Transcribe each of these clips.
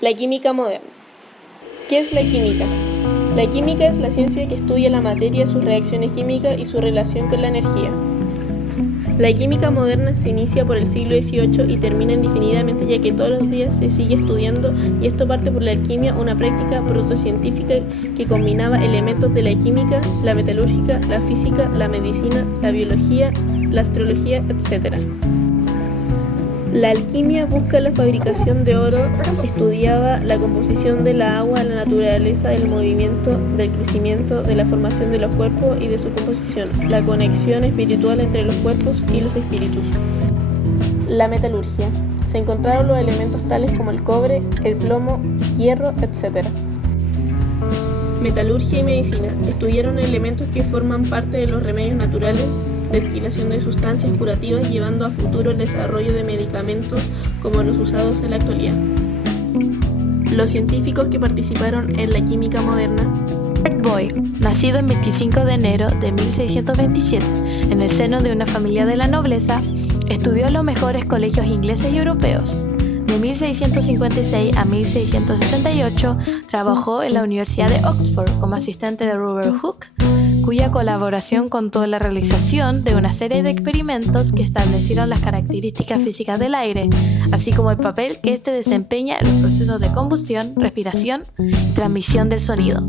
La química moderna. ¿Qué es la química? La química es la ciencia que estudia la materia, sus reacciones químicas y su relación con la energía. La química moderna se inicia por el siglo XVIII y termina indefinidamente, ya que todos los días se sigue estudiando, y esto parte por la alquimia, una práctica protocientífica que combinaba elementos de la química, la metalúrgica, la física, la medicina, la biología, la astrología, etc. La alquimia busca la fabricación de oro, estudiaba la composición de la agua, la naturaleza del movimiento, del crecimiento, de la formación de los cuerpos y de su composición, la conexión espiritual entre los cuerpos y los espíritus. La metalurgia. Se encontraron los elementos tales como el cobre, el plomo, hierro, etc. Metalurgia y medicina. Estudiaron elementos que forman parte de los remedios naturales, destilación de sustancias curativas, llevando a futuro el desarrollo de medicamentos como los usados en la actualidad. Los científicos que participaron en la química moderna. Robert Boyle, nacido el 25 de enero de 1627 en el seno de una familia de la nobleza, estudió en los mejores colegios ingleses y europeos. De 1656 a 1668 trabajó en la Universidad de Oxford como asistente de Robert Hooke, cuya colaboración contó la realización de una serie de experimentos que establecieron las características físicas del aire, así como el papel que éste desempeña en los procesos de combustión, respiración y transmisión del sonido.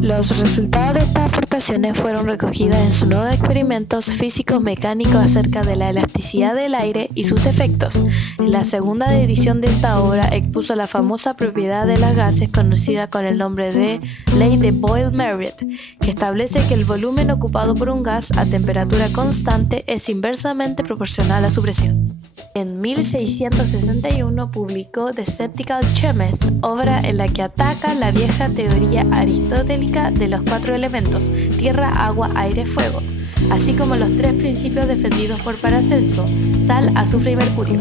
Los resultados de estas aportaciones fueron recogidas en su nuevo experimentos físicos mecánicos acerca de la elasticidad del aire y sus efectos. En la segunda edición de esta obra expuso la famosa propiedad de los gases conocida con el nombre de Ley de Boyle-Marriott, que establece que el volumen ocupado por un gas a temperatura constante es inversamente proporcional a su presión. En 1661 publicó The Skeptical Chemist, obra en la que ataca la vieja teoría aristotélica de los 4 elementos: tierra, agua, aire, fuego, así como los 3 principios defendidos por Paracelso: sal, azufre y mercurio.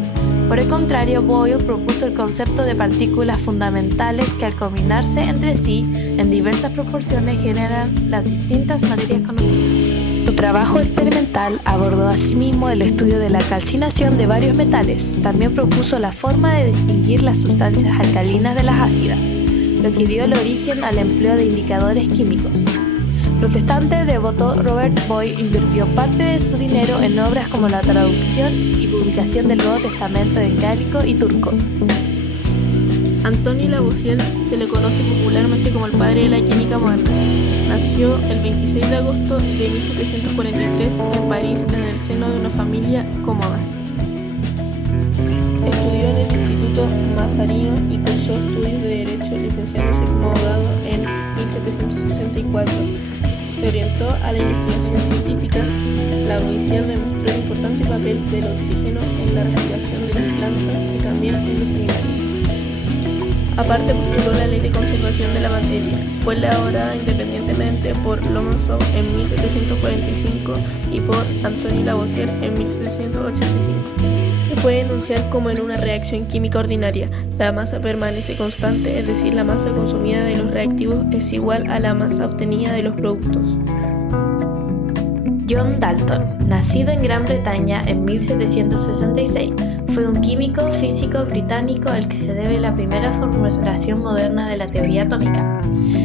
Por el contrario, Boyle propuso el concepto de partículas fundamentales que, al combinarse entre sí en diversas proporciones, generan las distintas materias conocidas. Su trabajo experimental abordó asimismo el estudio de la calcinación de varios metales. También propuso la forma de distinguir las sustancias alcalinas de las ácidas, lo que dio el origen al empleo de indicadores químicos. Protestante devoto, Robert Boyle invirtió parte de su dinero en obras como la traducción y publicación del Nuevo Testamento en gálico y turco. Antoine Lavoisier se le conoce popularmente como el padre de la química moderna. Nació el 26 de agosto de 1743 en París, en el seno de una familia cómoda. Estudió en el Instituto Mazarino y cursó estudios de Derecho, licenciándose como abogado en 1764. Se orientó a la investigación científica. Lavoisier demostró el importante papel del oxígeno en la respiración de las plantas y también en los animales. Aparte, postuló la ley de conservación de la materia. Fue elaborada independientemente por Lomonosov en 1745 y por Antoine Lavoisier en 1785. Se puede enunciar como en una reacción química ordinaria. La masa permanece constante, es decir, la masa consumida de los reactivos es igual a la masa obtenida de los productos. John Dalton, nacido en Gran Bretaña en 1766, fue un químico físico británico al que se debe la primera formulación moderna de la teoría atómica.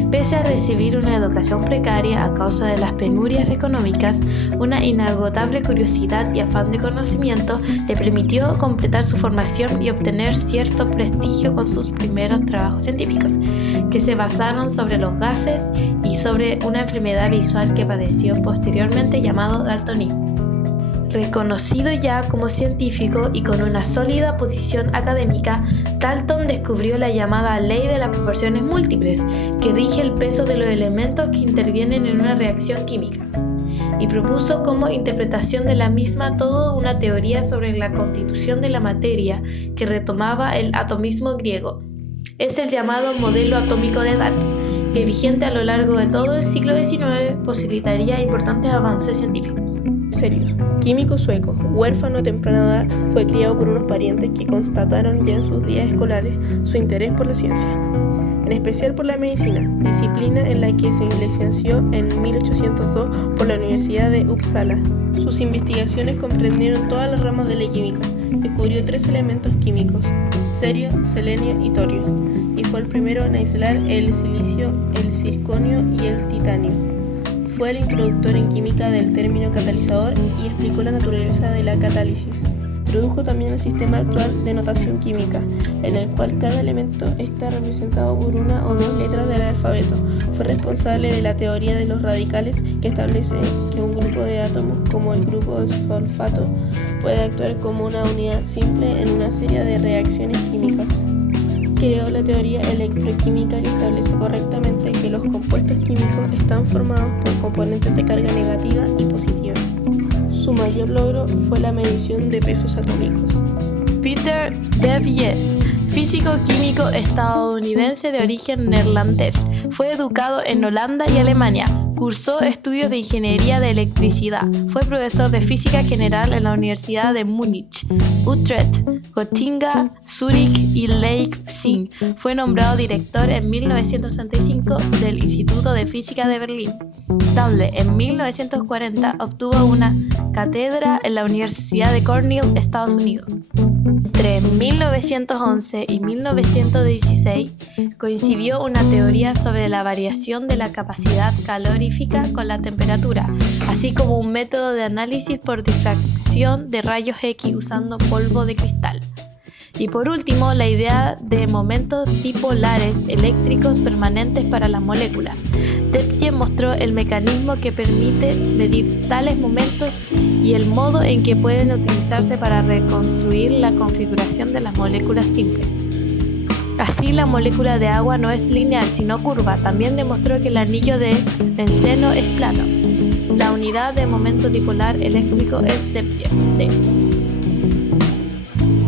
Pese a recibir una educación precaria a causa de las penurias económicas, una inagotable curiosidad y afán de conocimiento le permitió completar su formación y obtener cierto prestigio con sus primeros trabajos científicos, que se basaron sobre los gases y sobre una enfermedad visual que padeció posteriormente llamado daltonismo. Reconocido ya como científico y con una sólida posición académica, Dalton descubrió la llamada ley de las proporciones múltiples, que rige el peso de los elementos que intervienen en una reacción química, y propuso como interpretación de la misma toda una teoría sobre la constitución de la materia que retomaba el atomismo griego. Es el llamado modelo atómico de Dalton, que vigente a lo largo de todo el siglo XIX posibilitaría importantes avances científicos. Serius, químico sueco, huérfano a temprana edad, fue criado por unos parientes que constataron ya en sus días escolares su interés por la ciencia, en especial por la medicina, disciplina en la que se licenció en 1802 por la Universidad de Uppsala. Sus investigaciones comprendieron todas las ramas de la química. Descubrió 3 elementos químicos: cerio, selenio y torio. y fue el primero en aislar el silicio, el circonio y el titanio. Fue el introductor en química del término catalizador y explicó la naturaleza de la catálisis. Introdujo también el sistema actual de notación química, en el cual cada elemento está representado por una o dos letras del alfabeto. Fue responsable de la teoría de los radicales, que establece que un grupo de átomos, como el grupo de sulfato, puede actuar como una unidad simple en una serie de reacciones químicas. Creó la teoría electroquímica, que establece correctamente que los compuestos químicos están formados por componentes de carga negativa y positiva. Su mayor logro fue la medición de pesos atómicos. Peter Debye, físico químico estadounidense de origen neerlandés, fue educado en Holanda y Alemania. Cursó estudios de ingeniería de electricidad. Fue profesor de física general en la Universidad de Múnich, Utrecht, Göttingen, Zúrich y Leipzig. Fue nombrado director en 1935 del Instituto de Física de Berlín. Dudley en 1940 obtuvo una cátedra en la Universidad de Cornell, Estados Unidos. Entre 1911 y 1916 concibió una teoría sobre la variación de la capacidad calorífica con la temperatura, así como un método de análisis por difracción de rayos X usando polvo de cristal. Y por último, la idea de momentos dipolares eléctricos permanentes para las moléculas. Debye mostró el mecanismo que permite medir tales momentos y el modo en que pueden utilizarse para reconstruir la configuración de las moléculas simples. Así, la molécula de agua no es lineal, sino curva. También demostró que el anillo de benceno es plano. La unidad de momento dipolar eléctrico es Debye.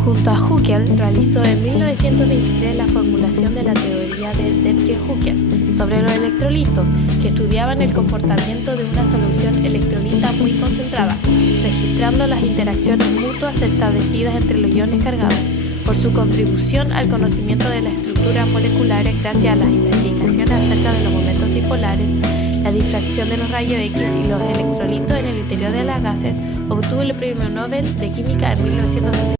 Junto a Huckel, realizó en 1923 la formulación de la teoría de Debye-Huckel sobre los electrolitos, que estudiaban el comportamiento de una solución electrolita muy concentrada, registrando las interacciones mutuas establecidas entre los iones cargados. Por su contribución al conocimiento de las estructuras moleculares gracias a las investigaciones acerca de los momentos dipolares, la difracción de los rayos X y los electrolitos en el interior de las gases, obtuvo el Premio Nobel de Química en 1975.